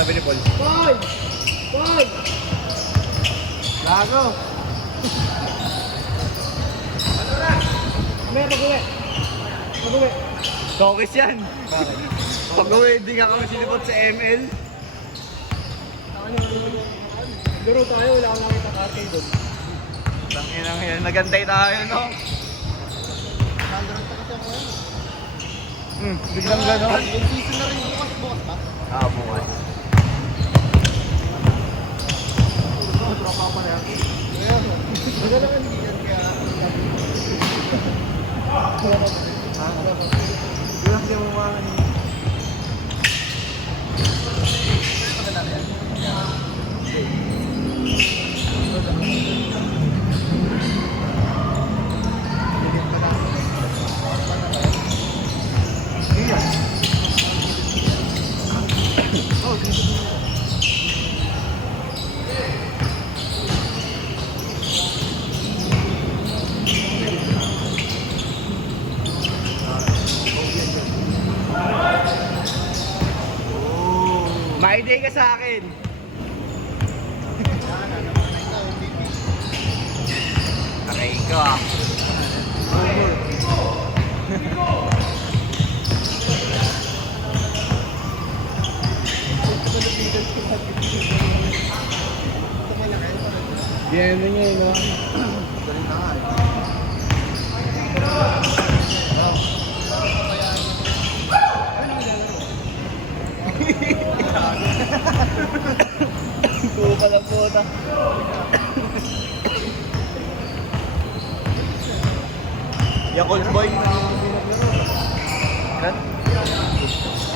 Sabi ni Paul. Paul! Paul! Lago! Ano na? May mag-uwi. Mag-uwi. Tokis yan. Pag-uwi, hindi nga kami sinipot sa ML. Garo tayo, wala akong nakita karkay doon. Tanginang yan, nagantay tayo, no? Biglang gano'n. Yung season na rin bukas ba? Bukas. Tropa pa na yan. Wala naman hindi yan kaya... Bilang siya mo mga Maiday ka sa akin. Aray ko ah. Yan na niya, no? Kuha ka lang po na. Yakult boy. Ilan?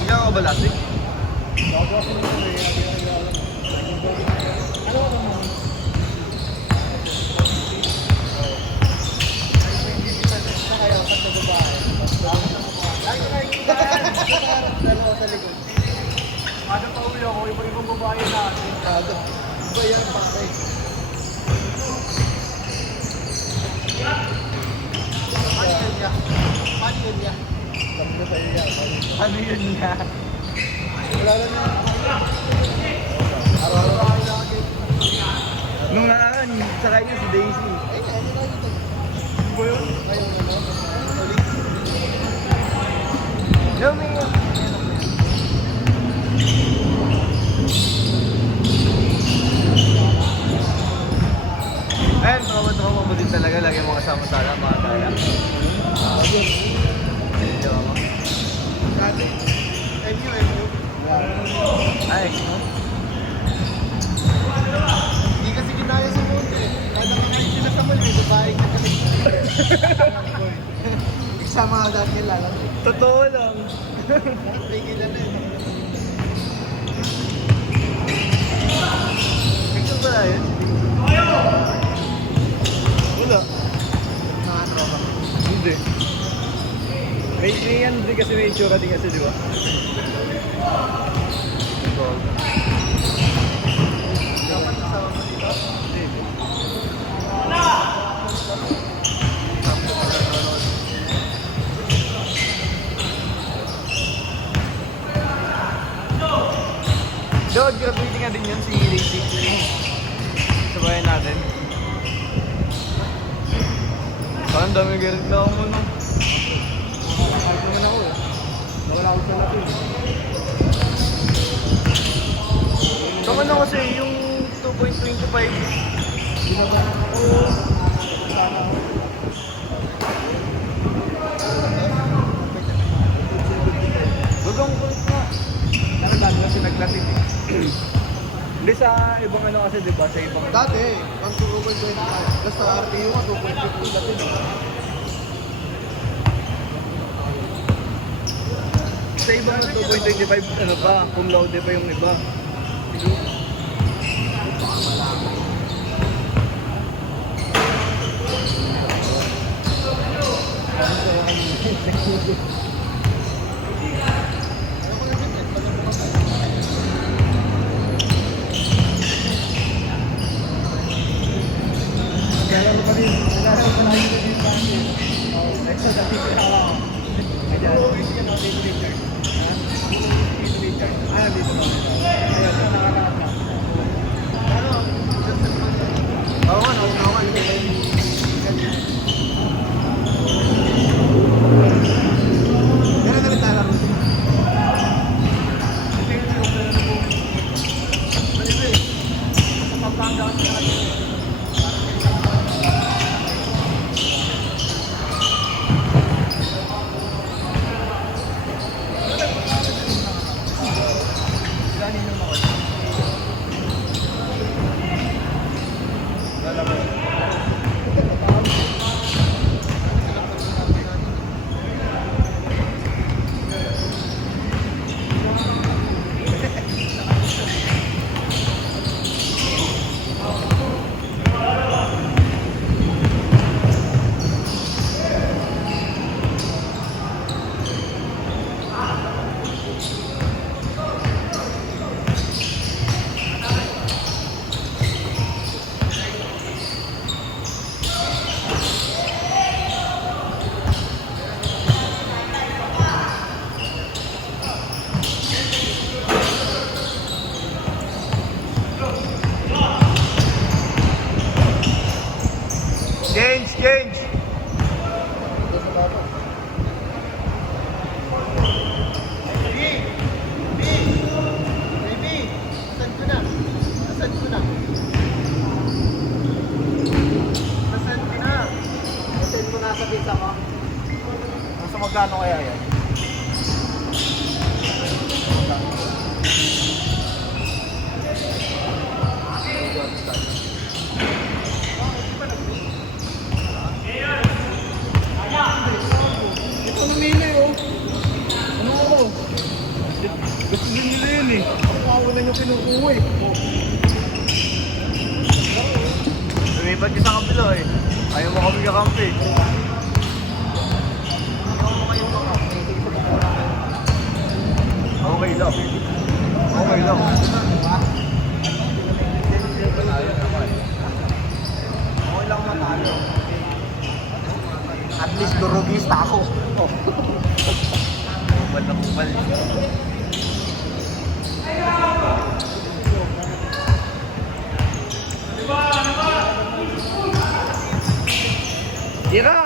Ilan ka ba lasik? Ada pa uwi ako, iba-ibang babae natin. Iba yan, pare. Paano yun niya? Sabi ko sa'yo yan. Ano yun nga? Wala na niya. Araw-araw na ako. Nung nakaraan, sakay niya si Daisy. Ay, ano na ito? Ano ba yun? Ayaw na no? Lumi! Ayun, tropa-tropa mo din talaga. Lagi mo kasama sana, mga kaya. Medyo ako. Dati. MU. Ay, Hindi kasi ginaya sa mundo eh. Kada ka kayo sila sa mali, babae ka kasi. Isama ka dati yung lalang eh. totoo lang. Tigilan na eh. Ito ba yun? Wala. Mga tropa. Hindi. May yan din kasi may itsura din kasi, di ba? Dapat kasama mo dito? Hindi. Dog, graduating nga din yun si Daisy. Sabayan natin. Parang dami galit na ako mo, no? Kahit naman ako eh. Nawala ako sa latin. Tama na kasi yung 2.25. Ginagamit ako. Sana ako. Bagang kulit nga. Pero dati kasi naglatin eh. Hindi sa ibang ano kasi, di ba? Sa ibang... Dati, ang 2.25. Basta RTU nga, 2.50 latin eh. Sa ibang 2.25, ano pa, cum laude pa yung iba. Naglalaro pa rin. Naglalaro pa rin din sa akin. Extra dati ko na ako. Ayan. Hindi ka na Richard. Ha? Richard. Ah, dito ba? Ayan. Change! Send ko na sa pizza ko. Nasa magkano kaya yan? Ito namili oh. Ano ako? Gusto din nila yun eh. Ako na yung kinukuha eh. Lumipat ka sa kabila eh. Ayaw mo kami kakampi. Okay lang. Okay lang. Okay lang matalo. At least durugista ako. Kupal na kupal. Tira!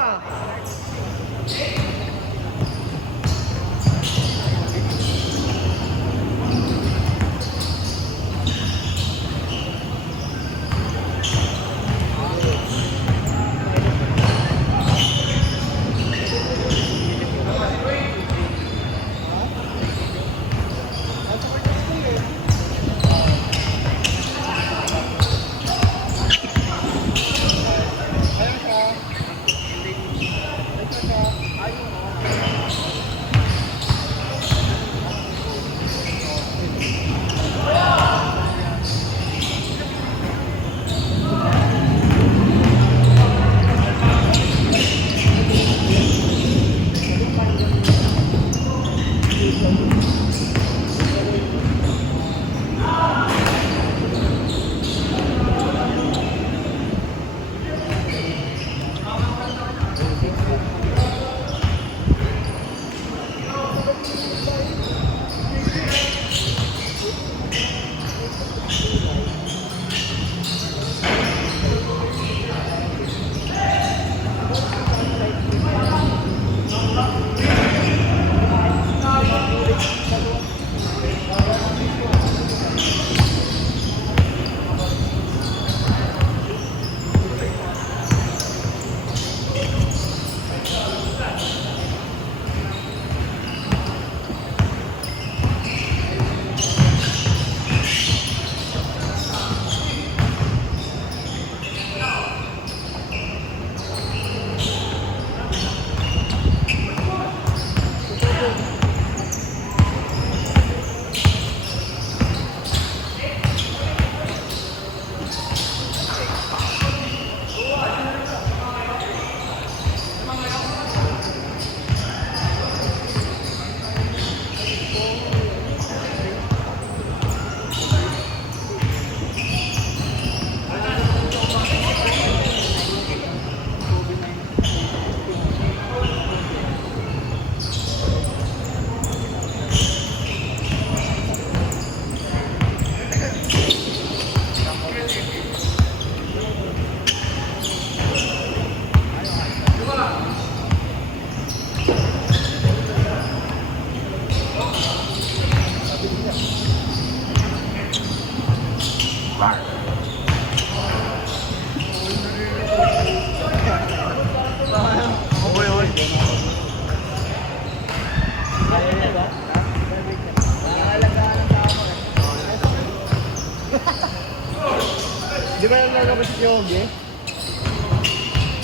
Di ba yung lalo ko si Kyoge?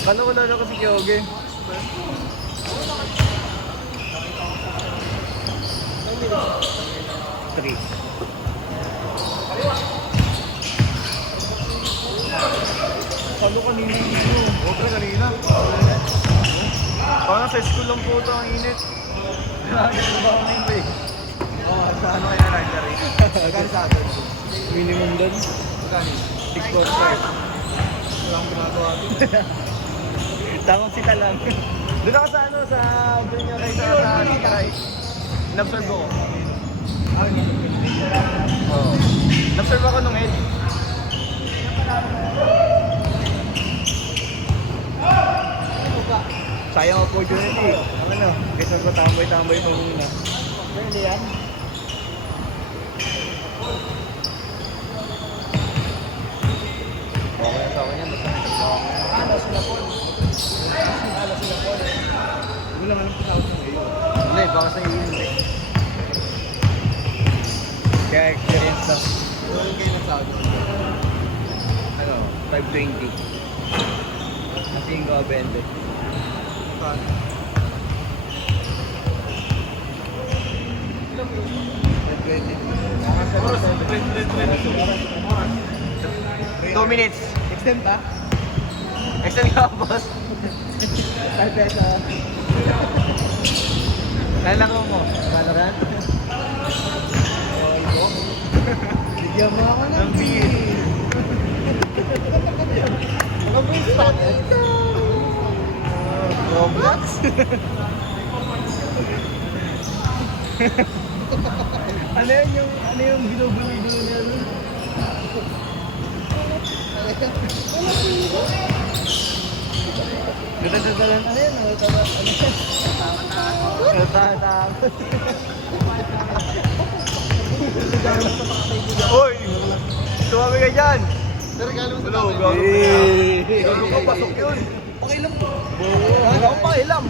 Paano ko lalo ko si Kyoge? Three. Salo kanina dito. Okay, kanina. Parang sa school lang po ito ang init. Nakakita ba ako ngayon ba eh? Sa ano kaya nagdari? Magkano sa atin? Minimum doon? Magkano? 6.5. Walang ginagawa dito. Tamang sita lang. Doon ako sa ano, sa Brunya kayo sa Titray. In-observe ko. Oo. In-observe ako nung head. sayang opportunity. Ano, kaysa ko tambay-tambay mo muna. Pwede yan. Okay sa akin yan, basta nagkakawa. Ano sila po? Ano sila po? Hindi lang alam kung tawag sa iyo. Hindi, baka sa iyo hindi. Kaya experience lang. Ano kayo nagsabi? Ano, 520. Nating ko 20. Oras, 2 minutes. extend ba? Extend ka, boss. Ay, pesa. Lalako mo. Kalaran? Ito? Bigyan mo ako ng Ang bigay. Mga bullshit. Roblox? Ano yung binubulido niya? Dadadalan ano yun? Tatakot. Uy! Tumami ka dyan! Sir, regalo mo sa Hello, tatay. gago. Gago ka, pasok yun. Pakilam mo. Wala akong pakilam.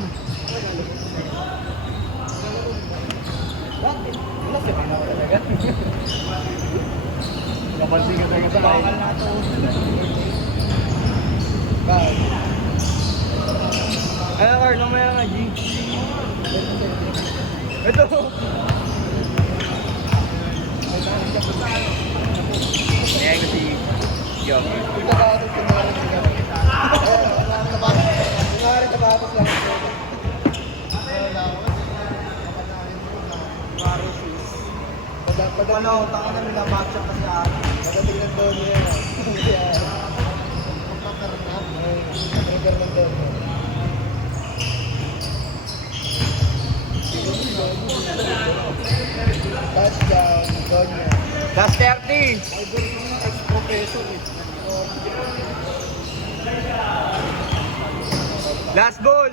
Bakit? Wala siya, kaya ako talaga. Napansin ka sa Bakal na ito. Bakit? Ano, Carl? Mamaya nga, G. Ito. Ayan ko si Yoki. Ito ba ito kunwari ng gano'n? Kunwari tabatos lang ito. Ano, taka na minamatcha pa sa akin. Magaling ng doon niya. Kaya, trigger ng doon niya. Touchdown, doon niya. Last 30. Ay, doon yung ex-professor eh. Last ball.